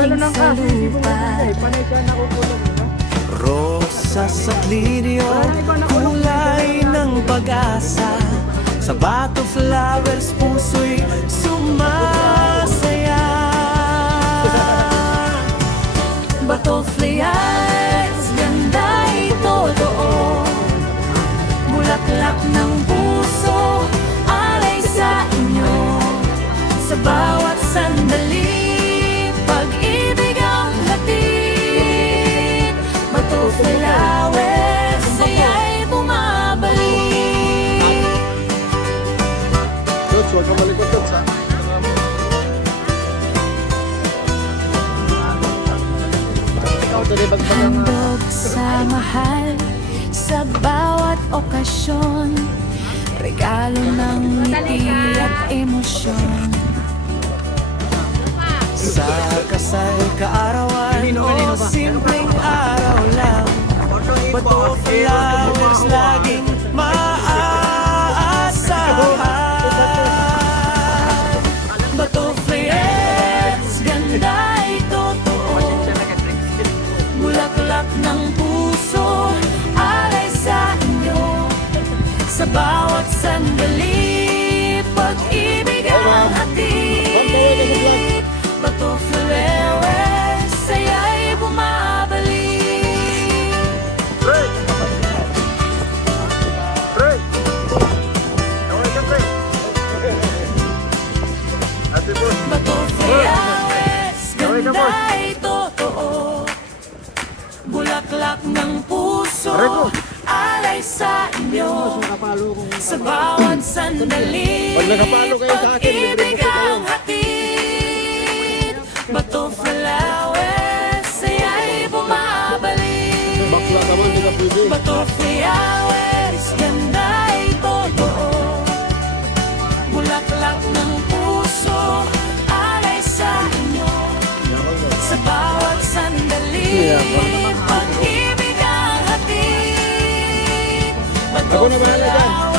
galing sa lupa. Rosas at lirio, kulay ng pag-asa. Sa bato flowers, puso'y sumasaya. Bato flowers, ganda ito totoo. Bulaklak ng puso, alay sa inyo. Sa bawat sandali, pag-ibig ang hatid. Bato flowers, saya'y bumabalik. Dots, huwag ka malikot, Dots, ha? Handog sa mahal, sa bawat okasyon. Regalo ng ngiti at emosyon. Sa kasal, kaarawan o simpleng araw lang, bato flowers laging maaasahan. Bato flowers, ganda ito totoo. Bulaklak ng puso, alay sa inyo. Sa bawat sandali, pag-ibig ang hatid. Bato flowers, saya'y bumabalik. Bato flowers, ganda ito totoo. Bulaklak ng puso, alay sa inyo. Sa bawat sandali, Pag nakapalo kayo sa akin, libre pag-ibig po kayo. ang hatid. Bato flowers, saya'y bumabalik. Bakla ka man, di ka pwede. Bato flowers, ganda ito totoo. Bulaklak ng puso, alay sa inyo. Sa bawat sandali, pag-ibig ang hatid. Bato Ako na bahala dyan.